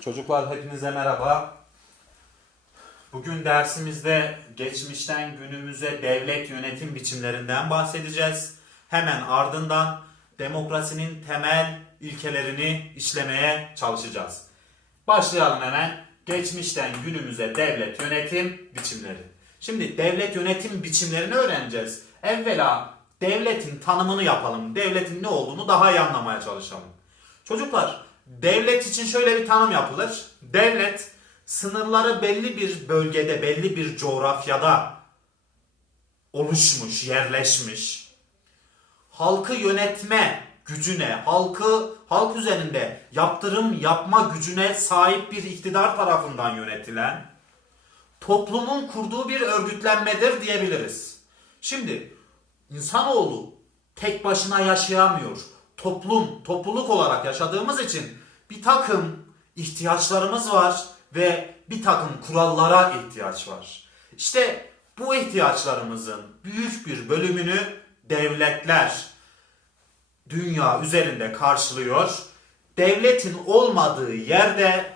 Çocuklar hepinize merhaba. Bugün dersimizde geçmişten günümüze devlet yönetim biçimlerinden bahsedeceğiz. Hemen ardından demokrasinin temel ilkelerini işlemeye çalışacağız. Başlayalım hemen. Geçmişten günümüze devlet yönetim biçimleri. Şimdi devlet yönetim biçimlerini öğreneceğiz. Evvela devletin tanımını yapalım. Devletin ne olduğunu daha iyi anlamaya çalışalım. Çocuklar, devlet için şöyle bir tanım yapılır. Devlet sınırları belli bir bölgede, belli bir coğrafyada oluşmuş, yerleşmiş. Halkı yönetme gücüne, halkı halk üzerinde yaptırım yapma gücüne sahip bir iktidar tarafından yönetilen toplumun kurduğu bir örgütlenmedir diyebiliriz. Şimdi insanoğlu tek başına yaşayamıyor. Toplum, topluluk olarak yaşadığımız için bir takım ihtiyaçlarımız var ve bir takım kurallara ihtiyaç var. İşte bu ihtiyaçlarımızın büyük bir bölümünü devletler dünya üzerinde karşılıyor. Devletin olmadığı yerde,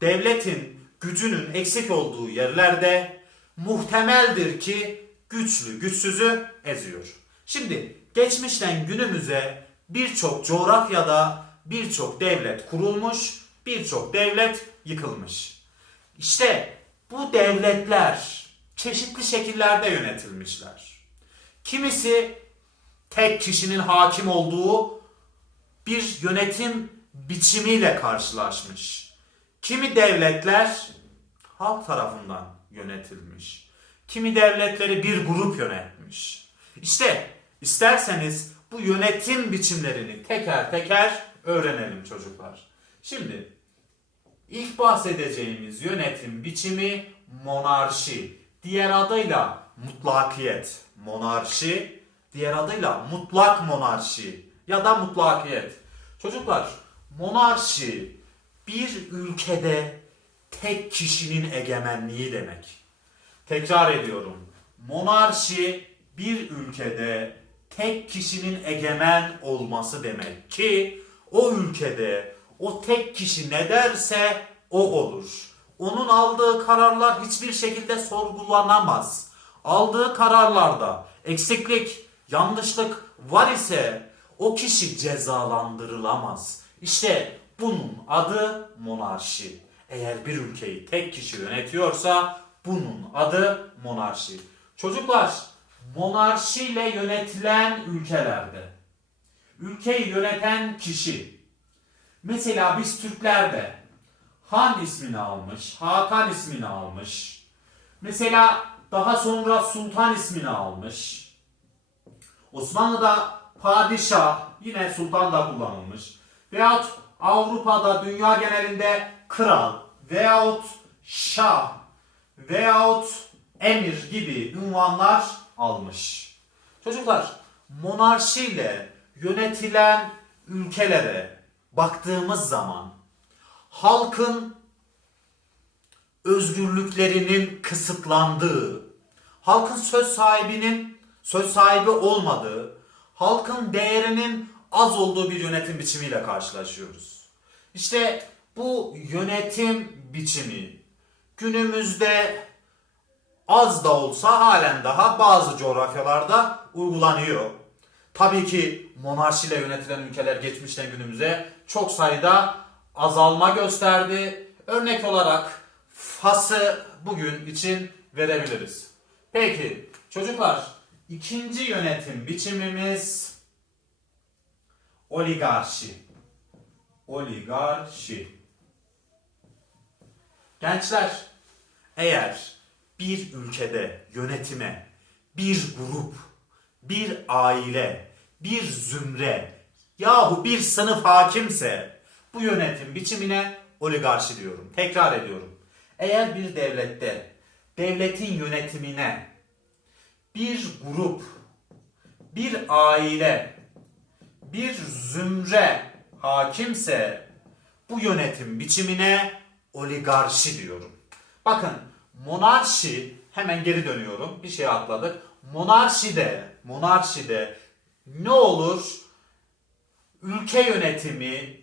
devletin gücünün eksik olduğu yerlerde muhtemeldir ki güçlü güçsüzü eziyor. Şimdi geçmişten günümüze birçok coğrafyada birçok devlet kurulmuş, birçok devlet yıkılmış. İşte bu devletler çeşitli şekillerde yönetilmişler. Kimisi tek kişinin hakim olduğu bir yönetim biçimiyle karşılaşmış. Kimi devletler halk tarafından yönetilmiş. Kimi devletleri bir grup yönetmiş. İşte isterseniz bu yönetim biçimlerini teker teker öğrenelim çocuklar. Şimdi ilk bahsedeceğimiz yönetim biçimi monarşi. Diğer adıyla mutlakiyet. Monarşi, diğer adıyla mutlak monarşi ya da mutlakiyet. Çocuklar, monarşi bir ülkede tek kişinin egemenliği demek. Tekrar ediyorum. Monarşi bir ülkede tek kişinin egemen olması demek ki o ülkede o tek kişi ne derse o olur. Onun aldığı kararlar hiçbir şekilde sorgulanamaz. Aldığı kararlarda eksiklik, yanlışlık var ise o kişi cezalandırılamaz. İşte bunun adı monarşi. Eğer bir ülkeyi tek kişi yönetiyorsa bunun adı monarşi. Çocuklar, monarşiyle yönetilen ülkelerde ülkeyi yöneten kişi mesela biz Türklerde Han ismini almış, Hakan ismini almış. Mesela daha sonra Sultan ismini almış. Osmanlı'da padişah yine sultan da kullanılmış. Veyahut Avrupa'da dünya genelinde kral veyahut şah veyahut emir gibi ünvanlar almış. Çocuklar monarşiyle yönetilen ülkelere baktığımız zaman halkın özgürlüklerinin kısıtlandığı, halkın söz sahibinin söz sahibi olmadığı, halkın değerinin az olduğu bir yönetim biçimiyle karşılaşıyoruz. İşte bu yönetim biçimi günümüzde az da olsa halen daha bazı coğrafyalarda uygulanıyor. Tabii ki monarşiyle yönetilen ülkeler geçmişten günümüze çok sayıda azalma gösterdi. Örnek olarak Fas'ı bugün için verebiliriz. Peki çocuklar ikinci yönetim biçimimiz oligarşi. Oligarşi. Gençler eğer bir ülkede yönetime bir grup, bir aile, bir zümre yahu bir sınıf hakimse bu yönetim biçimine oligarşi diyorum. Tekrar ediyorum. Eğer bir devlette devletin yönetimine bir grup, bir aile, bir zümre hakimse bu yönetim biçimine oligarşi diyorum. Bakın monarşi hemen geri dönüyorum. Bir şey atladık. Monarşide, monarşide ne olur? Ülke yönetimi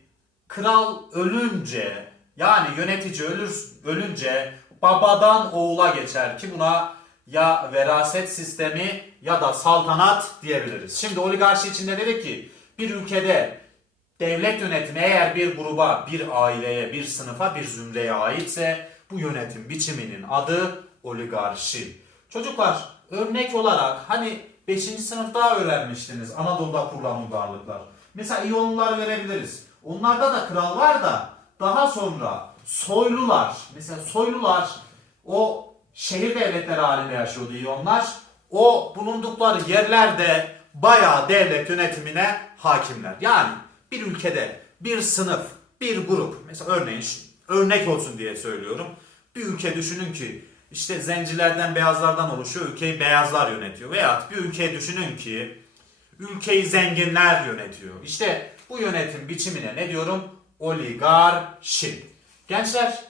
kral ölünce Yani yönetici ölür, ölünce babadan oğula geçer ki buna ya veraset sistemi ya da saltanat diyebiliriz. Şimdi oligarşi içinde dedik ki bir ülkede devlet yönetimi eğer bir gruba, bir aileye, bir sınıfa, bir zümreye aitse bu yönetim biçiminin adı oligarşi. Çocuklar örnek olarak hani 5. sınıfta öğrenmiştiniz Anadolu'da kurulan uygarlıklar. Mesela İyonlular verebiliriz. Onlarda da kral var da daha sonra soylular, mesela soylular o şehir devletleri halinde yaşıyordu İyonlar. O bulundukları yerlerde bayağı devlet yönetimine hakimler. Yani bir ülkede bir sınıf, bir grup, mesela örneğin örnek olsun diye söylüyorum. Bir ülke düşünün ki işte zencilerden beyazlardan oluşuyor, ülkeyi beyazlar yönetiyor. Veyahut bir ülke düşünün ki ülkeyi zenginler yönetiyor. İşte bu yönetim biçimine ne diyorum? Oligarşi. Gençler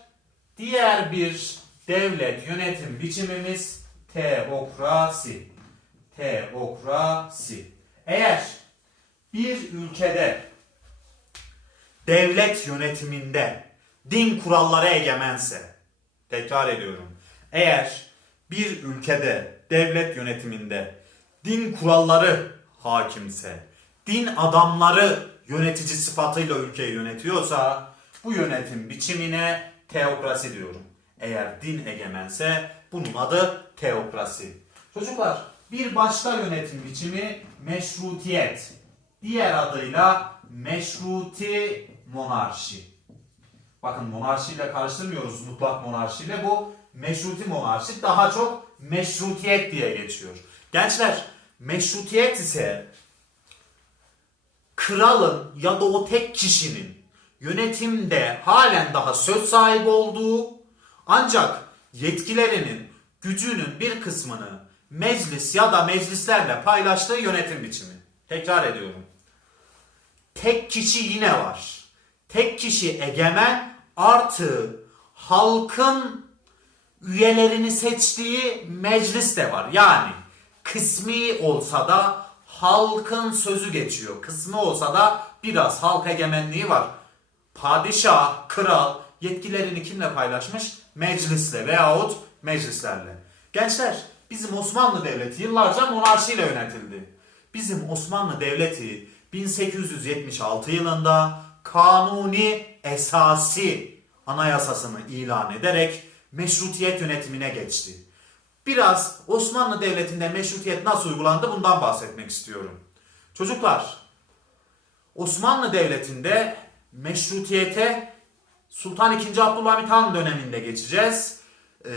diğer bir devlet yönetim biçimimiz teokrasi. Teokrasi. Eğer bir ülkede devlet yönetiminde din kuralları egemense, tekrar ediyorum. Eğer bir ülkede devlet yönetiminde din kuralları hakimse, din adamları yönetici sıfatıyla ülkeyi yönetiyorsa bu yönetim biçimine teokrasi diyorum. Eğer din egemense bunun adı teokrasi. Çocuklar bir başka yönetim biçimi meşrutiyet. Diğer adıyla meşruti monarşi. Bakın monarşiyle karıştırmıyoruz mutlak monarşiyle. Bu meşruti monarşi daha çok meşrutiyet diye geçiyor. Gençler meşrutiyet ise kralın ya da o tek kişinin yönetimde halen daha söz sahibi olduğu ancak yetkilerinin gücünün bir kısmını meclis ya da meclislerle paylaştığı yönetim biçimi. Tekrar ediyorum. Tek kişi yine var. Tek kişi egemen artı halkın üyelerini seçtiği meclis de var. Yani kısmi olsa da halkın sözü geçiyor. Kısmi olsa da biraz halk egemenliği var. Padişah, kral yetkilerini kimle paylaşmış? Meclisle veyahut meclislerle. Gençler bizim Osmanlı Devleti yıllarca monarşiyle yönetildi. Bizim Osmanlı Devleti 1876 yılında kanuni esasi anayasasını ilan ederek meşrutiyet yönetimine geçti. Biraz Osmanlı Devleti'nde meşrutiyet nasıl uygulandı bundan bahsetmek istiyorum. Çocuklar, Osmanlı Devleti'nde meşrutiyete Sultan II. Abdülhamit Han döneminde geçeceğiz. Ee,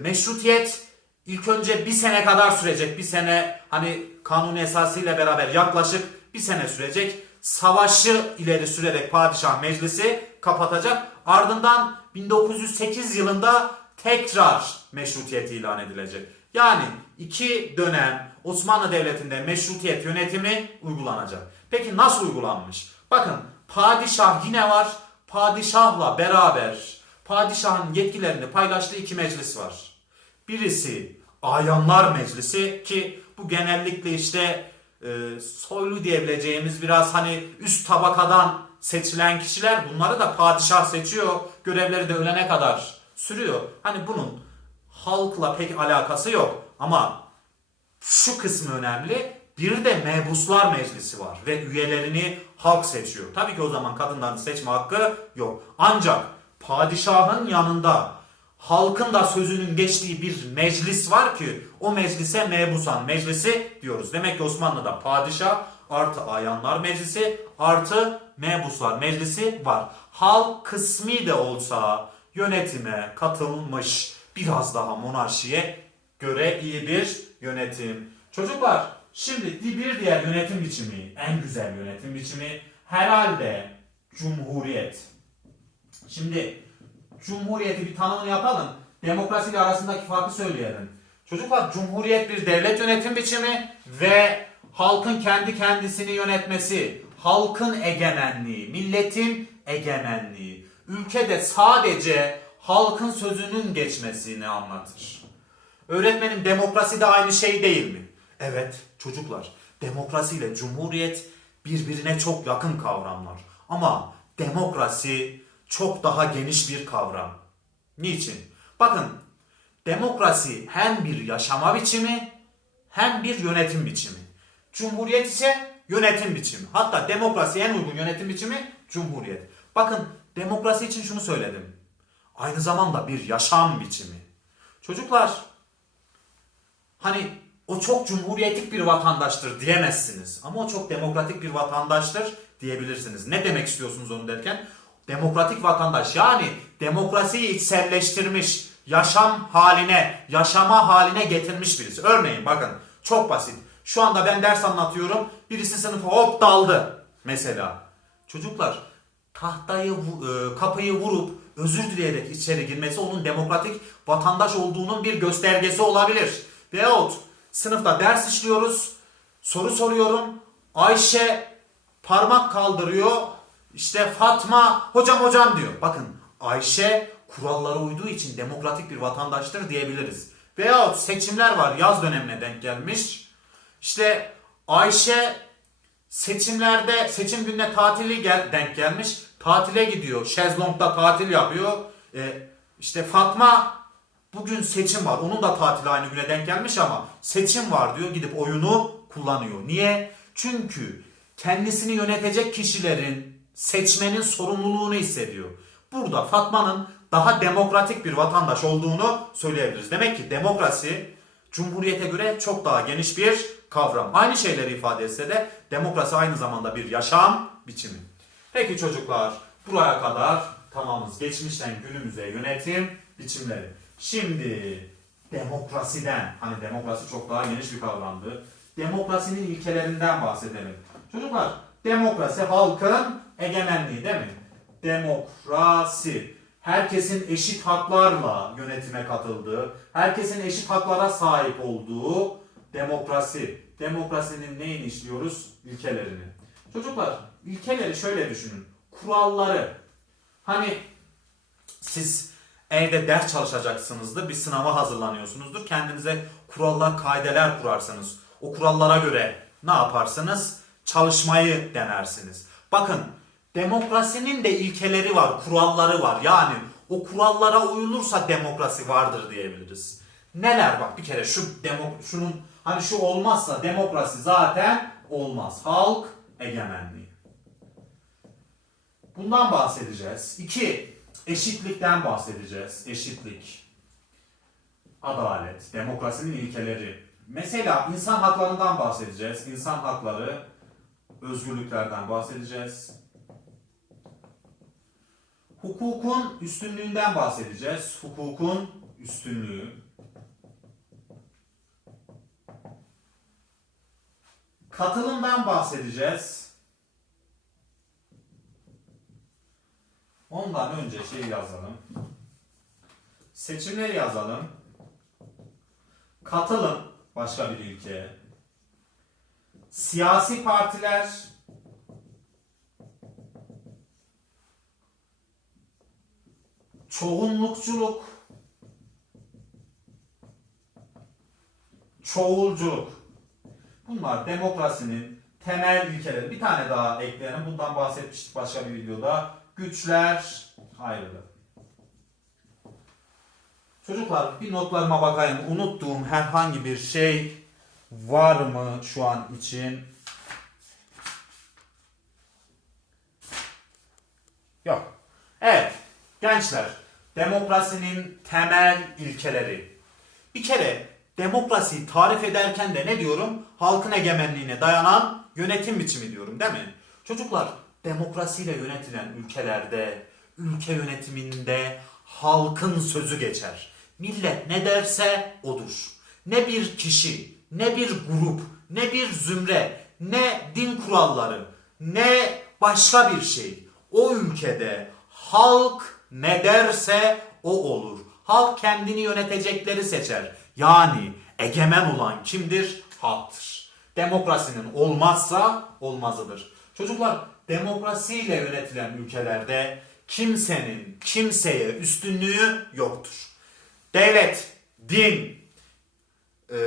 meşrutiyet ilk önce bir sene kadar sürecek. Bir sene hani kanun esasıyla beraber yaklaşık bir sene sürecek. Savaşı ileri sürerek padişah meclisi kapatacak. Ardından 1908 yılında tekrar meşrutiyet ilan edilecek. Yani iki dönem Osmanlı Devleti'nde meşrutiyet yönetimi uygulanacak. Peki nasıl uygulanmış? Bakın padişah yine var. Padişahla beraber padişahın yetkilerini paylaştığı iki meclis var. Birisi Ayanlar Meclisi ki bu genellikle işte e, soylu diyebileceğimiz biraz hani üst tabakadan seçilen kişiler bunları da padişah seçiyor. Görevleri de ölene kadar sürüyor. Hani bunun halkla pek alakası yok ama şu kısmı önemli. Bir de mebuslar meclisi var ve üyelerini halk seçiyor. Tabii ki o zaman kadınların seçme hakkı yok. Ancak padişahın yanında halkın da sözünün geçtiği bir meclis var ki o meclise mebusan meclisi diyoruz. Demek ki Osmanlı'da padişah artı ayanlar meclisi artı mebuslar meclisi var. Halk kısmi de olsa yönetime katılmış biraz daha monarşiye göre iyi bir yönetim. Çocuklar şimdi bir diğer yönetim biçimi en güzel yönetim biçimi herhalde cumhuriyet. Şimdi Cumhuriyeti bir tanımını yapalım. Demokrasiyle arasındaki farkı söyleyelim. Çocuklar Cumhuriyet bir devlet yönetim biçimi ve halkın kendi kendisini yönetmesi, halkın egemenliği, milletin egemenliği, ülkede sadece halkın sözünün geçmesini anlatır. Öğretmenim demokrasi de aynı şey değil mi? Evet çocuklar demokrasi ile cumhuriyet birbirine çok yakın kavramlar. Ama demokrasi çok daha geniş bir kavram. Niçin? Bakın demokrasi hem bir yaşama biçimi hem bir yönetim biçimi. Cumhuriyet ise yönetim biçimi. Hatta demokrasi en uygun yönetim biçimi cumhuriyet. Bakın demokrasi için şunu söyledim. Aynı zamanda bir yaşam biçimi. Çocuklar hani o çok cumhuriyetik bir vatandaştır diyemezsiniz. Ama o çok demokratik bir vatandaştır diyebilirsiniz. Ne demek istiyorsunuz onu derken? Demokratik vatandaş yani demokrasiyi içselleştirmiş, yaşam haline, yaşama haline getirmiş birisi. Örneğin bakın çok basit. Şu anda ben ders anlatıyorum. Birisi sınıfa hop daldı mesela. Çocuklar tahtayı e, kapıyı vurup özür dileyerek içeri girmesi onun demokratik vatandaş olduğunun bir göstergesi olabilir. Veyahut sınıfta ders işliyoruz. Soru soruyorum. Ayşe parmak kaldırıyor. İşte Fatma hocam hocam diyor. Bakın Ayşe kurallara uyduğu için demokratik bir vatandaştır diyebiliriz. Veyahut seçimler var yaz dönemine denk gelmiş. İşte Ayşe seçimlerde seçim gününe tatili gel, denk gelmiş. Tatile gidiyor. Şezlong'da tatil yapıyor. Ee, işte Fatma bugün seçim var. Onun da tatili aynı güne denk gelmiş ama seçim var diyor. Gidip oyunu kullanıyor. Niye? Çünkü kendisini yönetecek kişilerin seçmenin sorumluluğunu hissediyor. Burada Fatma'nın daha demokratik bir vatandaş olduğunu söyleyebiliriz. Demek ki demokrasi Cumhuriyete göre çok daha geniş bir kavram. Aynı şeyleri ifade etse de demokrasi aynı zamanda bir yaşam biçimi. Peki çocuklar buraya kadar tamamız. Geçmişten günümüze yönetim biçimleri. Şimdi demokrasiden, hani demokrasi çok daha geniş bir kavramdı. Demokrasinin ilkelerinden bahsedelim. Çocuklar demokrasi halkın egemenliği değil mi? Demokrasi herkesin eşit haklarla yönetime katıldığı, herkesin eşit haklara sahip olduğu demokrasi. Demokrasinin neyini işliyoruz? İlkelerini. Çocuklar, ilkeleri şöyle düşünün. Kuralları. Hani siz evde ders çalışacaksınızdır, bir sınava hazırlanıyorsunuzdur. Kendinize kurallar, kaideler kurarsanız, o kurallara göre ne yaparsınız? Çalışmayı denersiniz. Bakın, demokrasinin de ilkeleri var, kuralları var. Yani o kurallara uyulursa demokrasi vardır diyebiliriz. Neler bak bir kere şu demo, şunun hani şu olmazsa demokrasi zaten olmaz. Halk egemenliği. Bundan bahsedeceğiz. İki, eşitlikten bahsedeceğiz. Eşitlik, adalet, demokrasinin ilkeleri. Mesela insan haklarından bahsedeceğiz. İnsan hakları, özgürlüklerden bahsedeceğiz. Hukukun üstünlüğünden bahsedeceğiz. Hukukun üstünlüğü. Katılımdan bahsedeceğiz. Ondan önce şey yazalım. Seçimleri yazalım. Katılım başka bir ilke. Siyasi partiler çoğunlukçuluk çoğulculuk bunlar demokrasinin temel ilkeleri. Bir tane daha ekleyelim. Bundan bahsetmiştik başka bir videoda. Güçler ayrılığı. Çocuklar bir notlarıma bakayım. Unuttuğum herhangi bir şey var mı şu an için? Yok. Evet. Gençler, demokrasinin temel ilkeleri. Bir kere demokrasiyi tarif ederken de ne diyorum? Halkın egemenliğine dayanan yönetim biçimi diyorum değil mi? Çocuklar, demokrasiyle yönetilen ülkelerde, ülke yönetiminde halkın sözü geçer. Millet ne derse odur. Ne bir kişi, ne bir grup, ne bir zümre, ne din kuralları, ne başka bir şey. O ülkede halk ne derse o olur. Halk kendini yönetecekleri seçer. Yani egemen olan kimdir? Halktır. Demokrasinin olmazsa olmazıdır. Çocuklar demokrasiyle yönetilen ülkelerde kimsenin kimseye üstünlüğü yoktur. Devlet, din, e,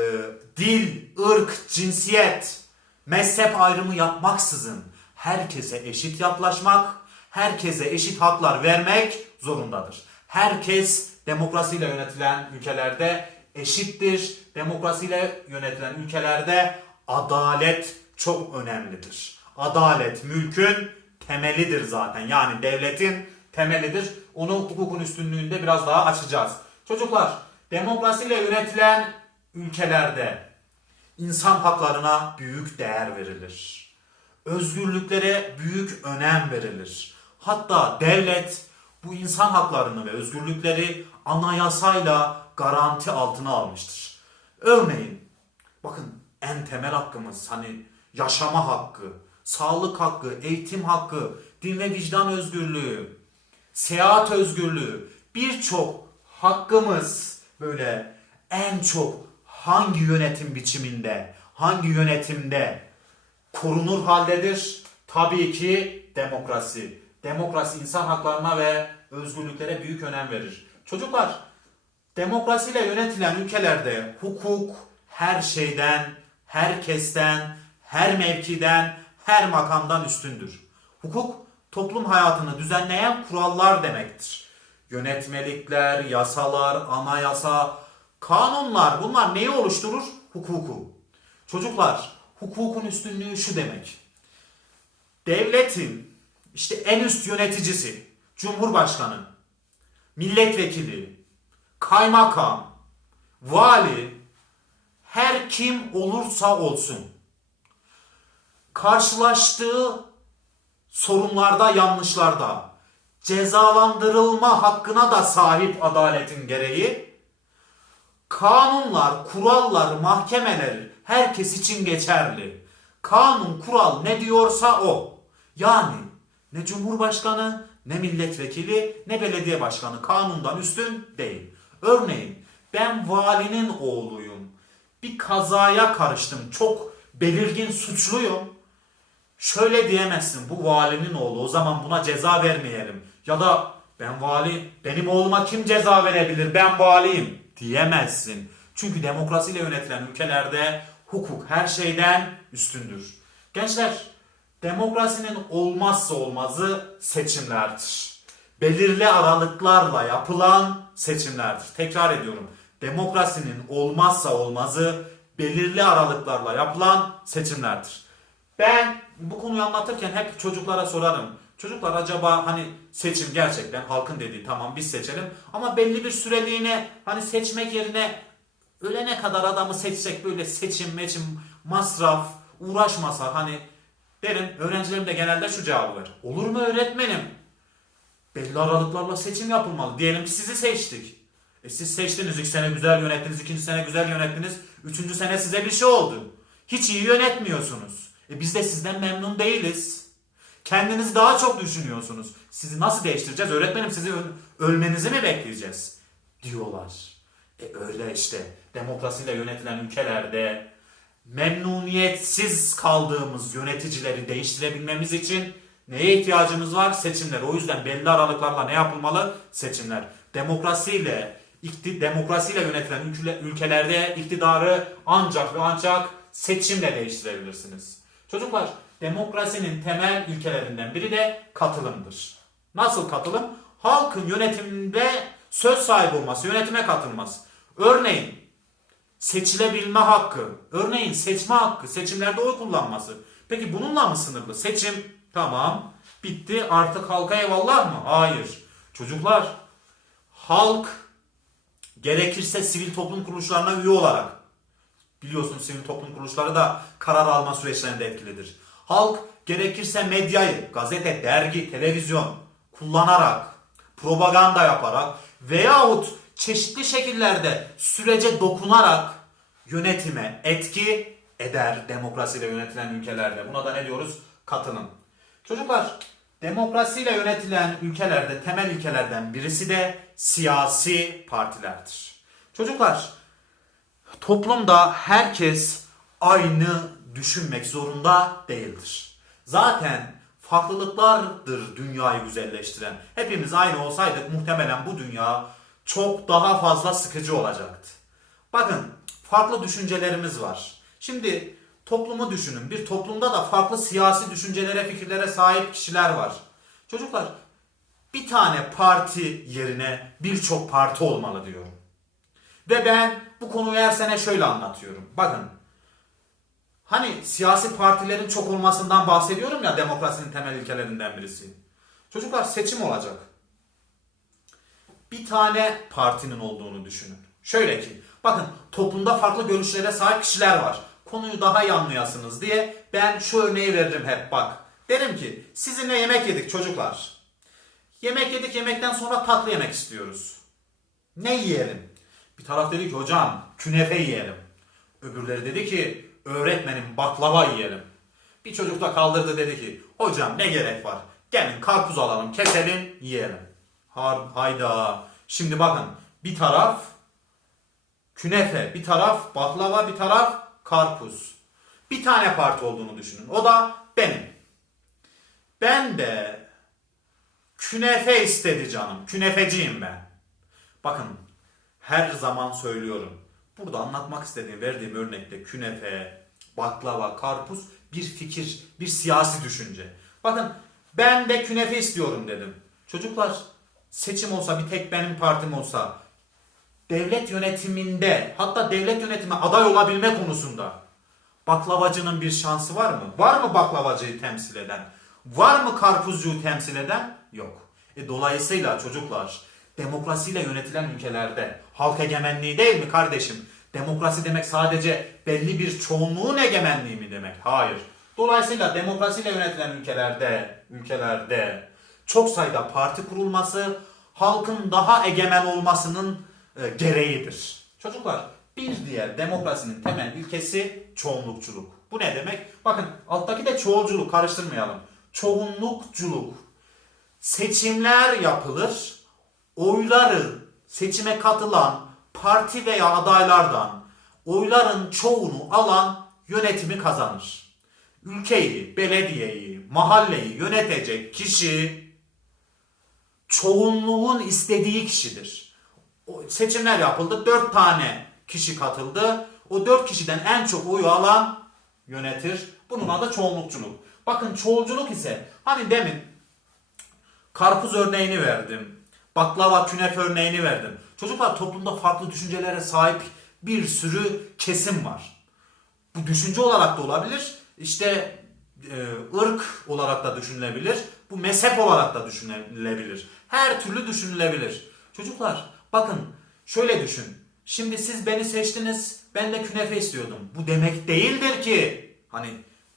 dil, ırk, cinsiyet, mezhep ayrımı yapmaksızın herkese eşit yaklaşmak, herkese eşit haklar vermek zorundadır. Herkes demokrasiyle yönetilen ülkelerde eşittir. Demokrasiyle yönetilen ülkelerde adalet çok önemlidir. Adalet mülkün temelidir zaten. Yani devletin temelidir. Onu hukukun üstünlüğünde biraz daha açacağız. Çocuklar, demokrasiyle yönetilen ülkelerde insan haklarına büyük değer verilir. Özgürlüklere büyük önem verilir. Hatta devlet bu insan haklarını ve özgürlükleri anayasayla garanti altına almıştır. Örneğin bakın en temel hakkımız hani yaşama hakkı, sağlık hakkı, eğitim hakkı, din ve vicdan özgürlüğü, seyahat özgürlüğü, birçok hakkımız böyle en çok hangi yönetim biçiminde, hangi yönetimde korunur haldedir? Tabii ki demokrasi. Demokrasi insan haklarına ve özgürlüklere büyük önem verir. Çocuklar, demokrasiyle yönetilen ülkelerde hukuk her şeyden, herkesten, her mevkiden, her makamdan üstündür. Hukuk toplum hayatını düzenleyen kurallar demektir. Yönetmelikler, yasalar, anayasa, kanunlar bunlar neyi oluşturur? Hukuku. Çocuklar, hukukun üstünlüğü şu demek. Devletin işte en üst yöneticisi, cumhurbaşkanı, milletvekili, kaymakam, vali, her kim olursa olsun karşılaştığı sorunlarda, yanlışlarda cezalandırılma hakkına da sahip adaletin gereği kanunlar, kurallar, mahkemeler herkes için geçerli. Kanun, kural ne diyorsa o. Yani ne cumhurbaşkanı, ne milletvekili, ne belediye başkanı kanundan üstün değil. Örneğin ben valinin oğluyum. Bir kazaya karıştım. Çok belirgin suçluyum. Şöyle diyemezsin bu valinin oğlu o zaman buna ceza vermeyelim. Ya da ben vali benim oğluma kim ceza verebilir ben valiyim diyemezsin. Çünkü demokrasiyle yönetilen ülkelerde hukuk her şeyden üstündür. Gençler demokrasinin olmazsa olmazı seçimlerdir. Belirli aralıklarla yapılan seçimlerdir. Tekrar ediyorum. Demokrasinin olmazsa olmazı belirli aralıklarla yapılan seçimlerdir. Ben bu konuyu anlatırken hep çocuklara sorarım. Çocuklar acaba hani seçim gerçekten halkın dediği tamam biz seçelim ama belli bir süreliğine hani seçmek yerine ölene kadar adamı seçsek böyle seçim meçim masraf uğraşmasak hani derim öğrencilerim de genelde şu cevabı ver. Olur mu öğretmenim? Belli aralıklarla seçim yapılmalı. Diyelim ki sizi seçtik. E siz seçtiniz ilk sene güzel yönettiniz, ikinci sene güzel yönettiniz, üçüncü sene size bir şey oldu. Hiç iyi yönetmiyorsunuz. E biz de sizden memnun değiliz. Kendinizi daha çok düşünüyorsunuz. Sizi nasıl değiştireceğiz? Öğretmenim sizi öl- ölmenizi mi bekleyeceğiz? Diyorlar. E öyle işte. Demokrasiyle yönetilen ülkelerde memnuniyetsiz kaldığımız yöneticileri değiştirebilmemiz için neye ihtiyacımız var? Seçimler. O yüzden belli aralıklarla ne yapılmalı? Seçimler. Demokrasiyle ikti, demokrasiyle yönetilen ülke- ülkelerde iktidarı ancak ve ancak seçimle değiştirebilirsiniz. Çocuklar, demokrasinin temel ilkelerinden biri de katılımdır. Nasıl katılım? Halkın yönetimde söz sahibi olması, yönetime katılması. Örneğin seçilebilme hakkı, örneğin seçme hakkı, seçimlerde oy kullanması. Peki bununla mı sınırlı? Seçim tamam, bitti artık halka eyvallah mı? Hayır. Çocuklar, halk gerekirse sivil toplum kuruluşlarına üye olarak biliyorsun sivil toplum kuruluşları da karar alma süreçlerinde etkilidir. Halk gerekirse medyayı, gazete, dergi, televizyon kullanarak, propaganda yaparak veyahut çeşitli şekillerde sürece dokunarak yönetime etki eder demokrasiyle yönetilen ülkelerde. Buna da ne diyoruz? Katılım. Çocuklar, demokrasiyle yönetilen ülkelerde temel ilkelerden birisi de siyasi partilerdir. Çocuklar, toplumda herkes aynı düşünmek zorunda değildir. Zaten farklılıklardır dünyayı güzelleştiren. Hepimiz aynı olsaydık muhtemelen bu dünya çok daha fazla sıkıcı olacaktı. Bakın farklı düşüncelerimiz var. Şimdi toplumu düşünün. Bir toplumda da farklı siyasi düşüncelere, fikirlere sahip kişiler var. Çocuklar bir tane parti yerine birçok parti olmalı diyorum. Ve ben bu konuyu her sene şöyle anlatıyorum. Bakın hani siyasi partilerin çok olmasından bahsediyorum ya demokrasinin temel ilkelerinden birisi. Çocuklar seçim olacak. Bir tane partinin olduğunu düşünün. Şöyle ki bakın toplumda farklı görüşlere sahip kişiler var. Konuyu daha iyi anlayasınız diye ben şu örneği veririm hep bak. Derim ki sizinle yemek yedik çocuklar. Yemek yedik yemekten sonra tatlı yemek istiyoruz. Ne yiyelim? Bir taraf dedi ki hocam künefe yiyelim. Öbürleri dedi ki öğretmenim baklava yiyelim. Bir çocuk da kaldırdı dedi ki hocam ne gerek var? Gelin karpuz alalım keselim yiyelim. Har hayda. Şimdi bakın bir taraf künefe, bir taraf baklava, bir taraf karpuz. Bir tane parti olduğunu düşünün. O da benim. Ben de künefe istedi canım. Künefeciyim ben. Bakın her zaman söylüyorum. Burada anlatmak istediğim, verdiğim örnekte künefe, baklava, karpuz bir fikir, bir siyasi düşünce. Bakın ben de künefe istiyorum dedim. Çocuklar seçim olsa bir tek benim partim olsa devlet yönetiminde hatta devlet yönetimi aday olabilme konusunda baklavacının bir şansı var mı? Var mı baklavacıyı temsil eden? Var mı karpuzcuyu temsil eden? Yok. E dolayısıyla çocuklar demokrasiyle yönetilen ülkelerde halk egemenliği değil mi kardeşim? Demokrasi demek sadece belli bir çoğunluğun egemenliği mi demek? Hayır. Dolayısıyla demokrasiyle yönetilen ülkelerde, ülkelerde çok sayıda parti kurulması halkın daha egemen olmasının e, gereğidir. Çocuklar bir diğer demokrasinin temel ilkesi çoğunlukçuluk. Bu ne demek? Bakın alttaki de çoğulculuk karıştırmayalım. Çoğunlukculuk. Seçimler yapılır. Oyları seçime katılan parti veya adaylardan oyların çoğunu alan yönetimi kazanır. Ülkeyi, belediyeyi, mahalleyi yönetecek kişi çoğunluğun istediği kişidir. Seçimler yapıldı. Dört tane kişi katıldı. O dört kişiden en çok oyu alan yönetir. Bunun adı çoğunlukçuluk. Bakın çoğulculuk ise hani demin karpuz örneğini verdim. Baklava, künefe örneğini verdim. Çocuklar toplumda farklı düşüncelere sahip bir sürü kesim var. Bu düşünce olarak da olabilir. İşte e, ırk olarak da düşünülebilir. Bu mezhep olarak da düşünülebilir. Her türlü düşünülebilir. Çocuklar bakın şöyle düşün. Şimdi siz beni seçtiniz. Ben de künefe istiyordum. Bu demek değildir ki hani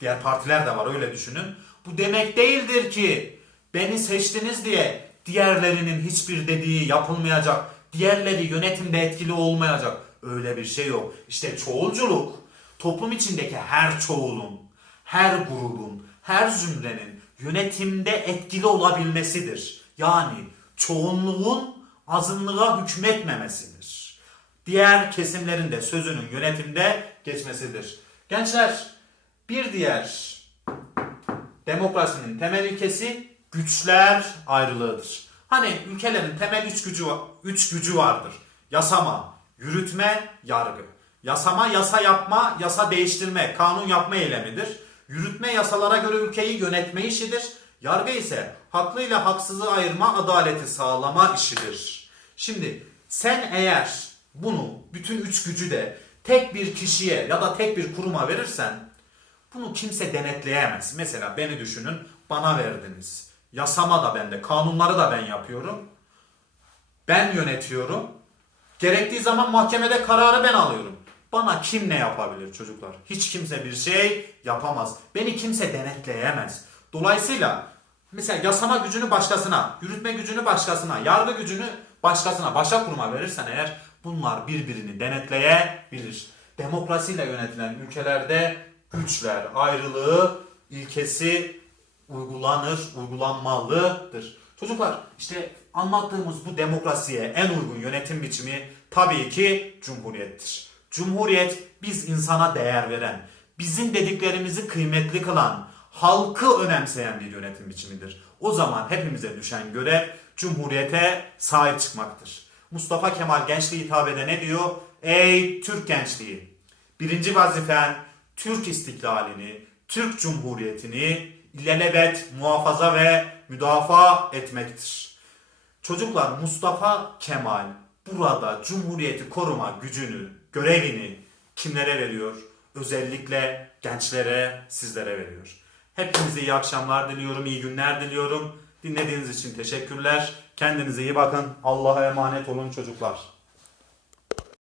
diğer partiler de var öyle düşünün. Bu demek değildir ki beni seçtiniz diye diğerlerinin hiçbir dediği yapılmayacak. Diğerleri yönetimde etkili olmayacak. Öyle bir şey yok. İşte çoğulculuk toplum içindeki her çoğulun, her grubun, her zümrenin yönetimde etkili olabilmesidir. Yani çoğunluğun azınlığa hükmetmemesidir. Diğer kesimlerin de sözünün yönetimde geçmesidir. Gençler bir diğer demokrasinin temel ilkesi güçler ayrılığıdır. Hani ülkelerin temel üç gücü, üç gücü vardır. Yasama, yürütme, yargı. Yasama, yasa yapma, yasa değiştirme, kanun yapma eylemidir. Yürütme yasalara göre ülkeyi yönetme işidir. Yargı ise haklıyla haksızı ayırma, adaleti sağlama işidir. Şimdi sen eğer bunu, bütün üç gücü de tek bir kişiye ya da tek bir kuruma verirsen bunu kimse denetleyemez. Mesela beni düşünün, bana verdiniz. Yasama da bende, kanunları da ben yapıyorum. Ben yönetiyorum. Gerektiği zaman mahkemede kararı ben alıyorum. Bana kim ne yapabilir çocuklar? Hiç kimse bir şey yapamaz. Beni kimse denetleyemez. Dolayısıyla mesela yasama gücünü başkasına, yürütme gücünü başkasına, yargı gücünü başkasına, başka kuruma verirsen eğer bunlar birbirini denetleyebilir. Demokrasiyle yönetilen ülkelerde güçler ayrılığı ilkesi uygulanır, uygulanmalıdır. Çocuklar işte anlattığımız bu demokrasiye en uygun yönetim biçimi tabii ki cumhuriyettir. Cumhuriyet biz insana değer veren, bizim dediklerimizi kıymetli kılan, halkı önemseyen bir yönetim biçimidir. O zaman hepimize düşen görev cumhuriyete sahip çıkmaktır. Mustafa Kemal gençliği hitabede ne diyor? Ey Türk gençliği! Birinci vazifen Türk istiklalini, Türk Cumhuriyeti'ni ilelebet muhafaza ve müdafaa etmektir. Çocuklar Mustafa Kemal burada Cumhuriyeti koruma gücünü, görevini kimlere veriyor? Özellikle gençlere, sizlere veriyor. Hepinize iyi akşamlar diliyorum, iyi günler diliyorum. Dinlediğiniz için teşekkürler. Kendinize iyi bakın. Allah'a emanet olun çocuklar.